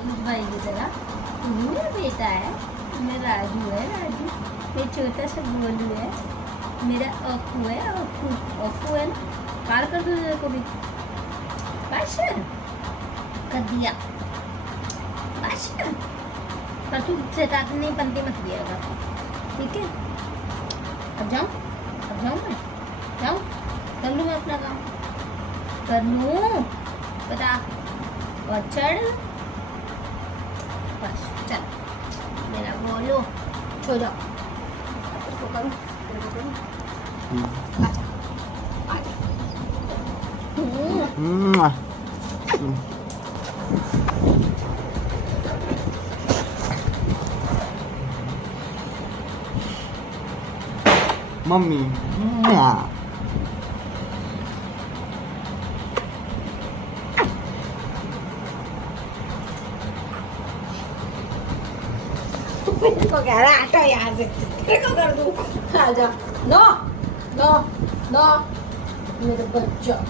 भाई की तरह तू भी मेरा बेटा है, मेरा राजू है, राजू मेरा छोटा सा गोलू है, मेरा अक्कू है, अक्कू है ना। पार कर दो तेरे को भी, बस कर दिया बस। पर तू शैतानी नहीं बनती मत दिया कर, ठीक है। अब जाऊँ मैं, जाऊँ कर लूँ मैं अपना काम, कर लूँ बता। और चढ़ बस, चल मेरा बोलो, छो जाओ। इसको करूँ, तेरे को करूँ, आजा आजा। मम्मी इसको कह रहा है हटो यहाँ से, इसको कर दूँ। आजा, नो नो नो मेरे बच्चा।